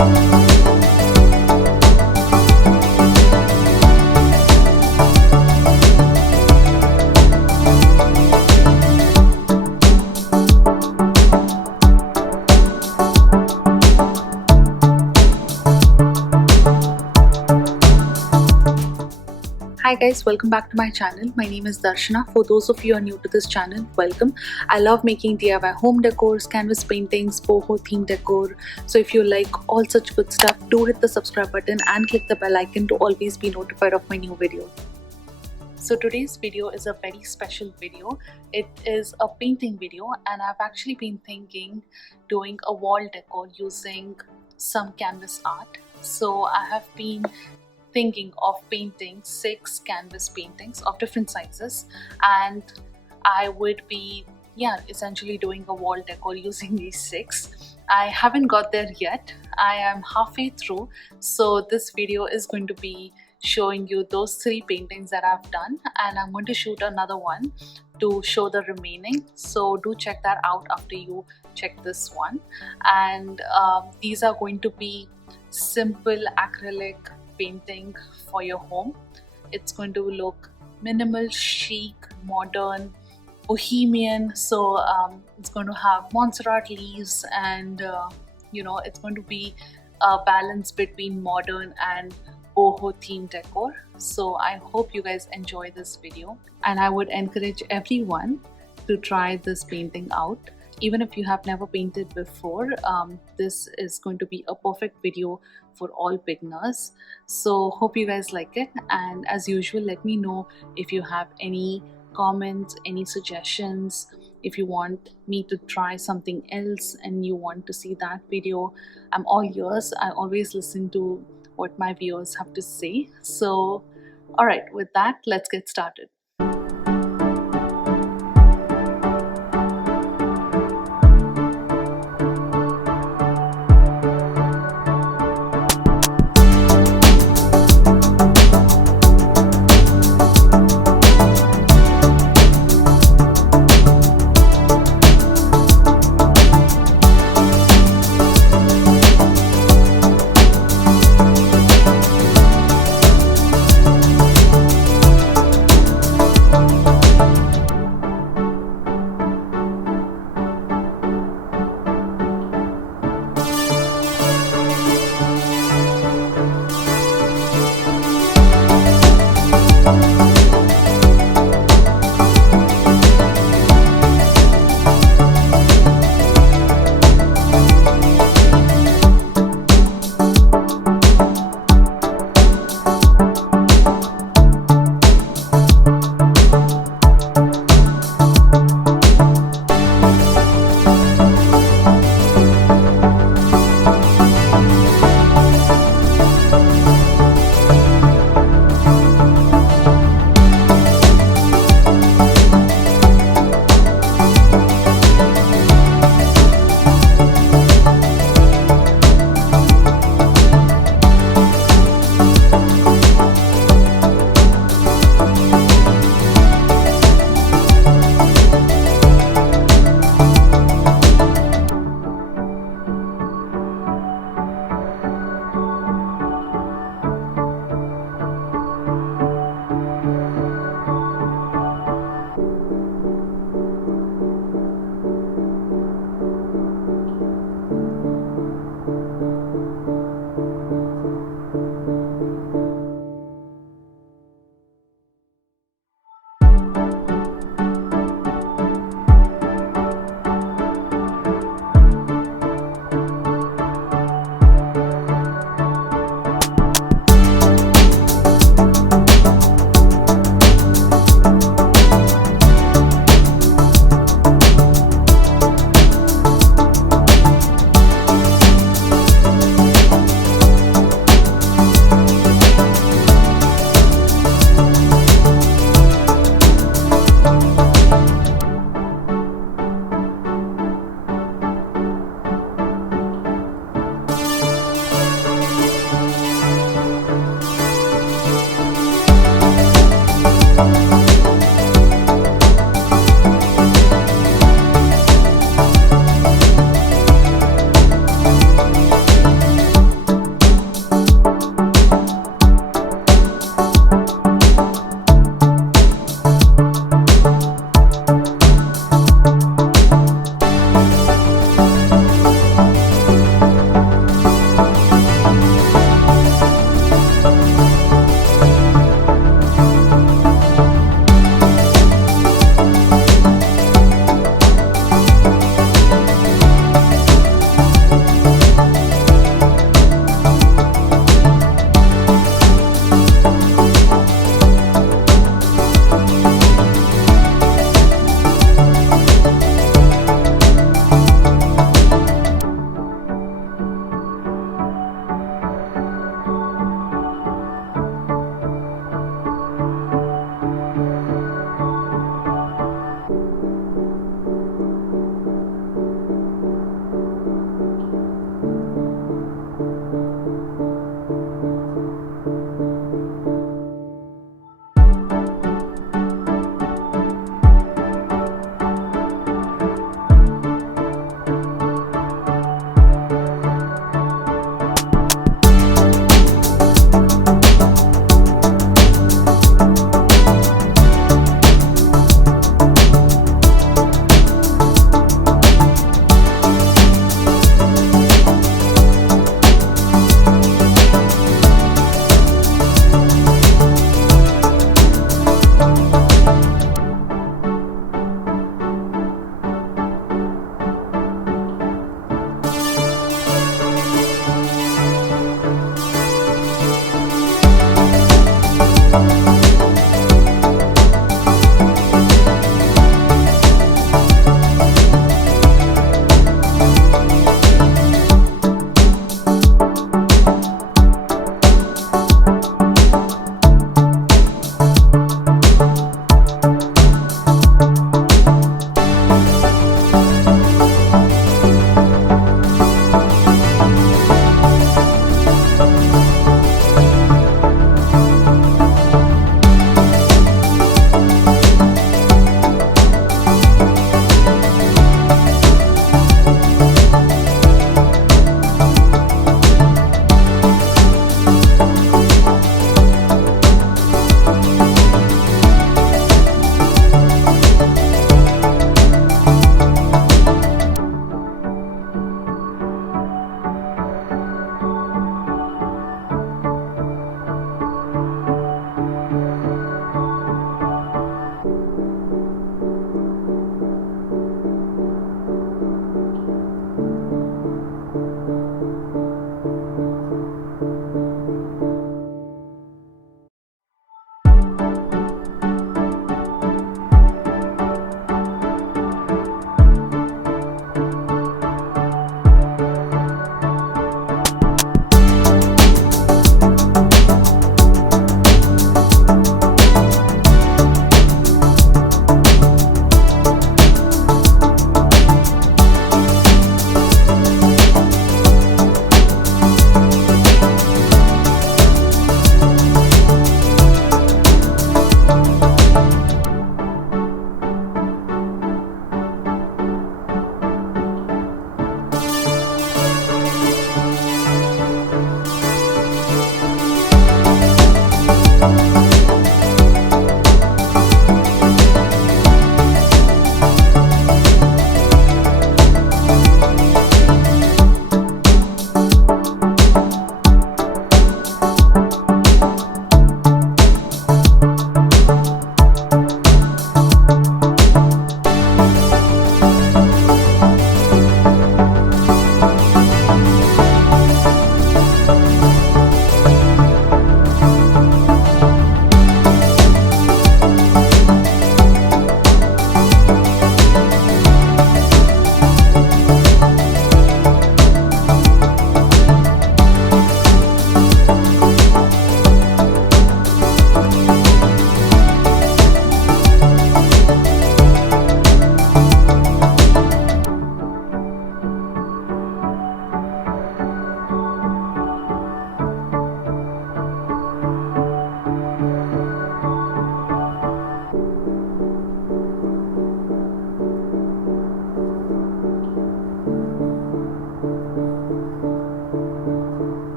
Hi guys, welcome back to my channel. My name is Darshana. For those of you who are new to this channel, welcome. I love making DIY home decors, canvas paintings, boho theme decor. So if you like all such good stuff, do hit the subscribe button and click the bell icon to always be notified of my new video. So today's video is a very special video. It is a painting video, and I've actually been thinking doing a wall decor using some canvas art. So I have been thinking of painting 6 canvas paintings of different sizes, and I would be essentially doing a wall decor using these 6. I haven't got there yet. I am halfway through, so this video is going to be showing you those 3 paintings that I've done, and I'm going to shoot another one to show the remaining, so do check that out after you check this one. And these are going to be simple acrylic painting for your home. It's going to look minimal, chic, modern, bohemian. So it's going to have Montserrat leaves, and it's going to be a balance between modern and boho theme decor. So I hope you guys enjoy this video, and I would encourage everyone to try this painting out. Even if you have never painted before, this is going to be a perfect video for all beginners. So hope you guys like it, and as usual, let me know if you have any comments, any suggestions. If you want me to try something else and you want to see that video, I'm all yours. I always listen to what my viewers have to say. So alright, with that, let's get started.